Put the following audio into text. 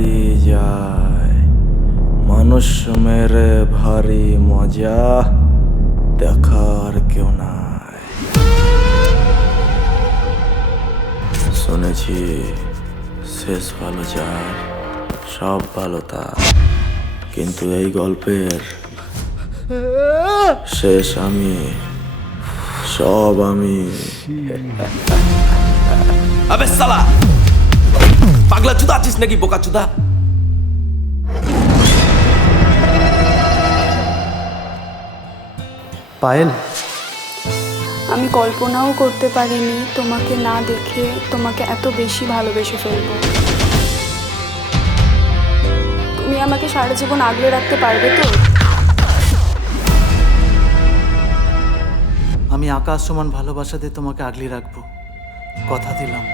হারিয়ে যায়। মানুষ মেরে ভারী মজা, দেখার কেউ নাই। শুনেছি শেষ ভালো যার, সব ভালো তার, কিন্তু এই গল্পের শেষ আমি, সব আমি। আবে সালা, পাগলা চুদা আছিস নাকি বোকা চুদা? পায়েল, আমি কল্পনাও করতে পারিনি তোমাকে না দেখে তোমাকে এত বেশি ভালোবেসে ফেলবো। তুমি আমাকে সারা জীবন আগলে রাখতে পারবে তো? আমি আকাশ সমান ভালোবাসা দিয়ে তোমাকে আগলে রাখবো, কথা দিলাম।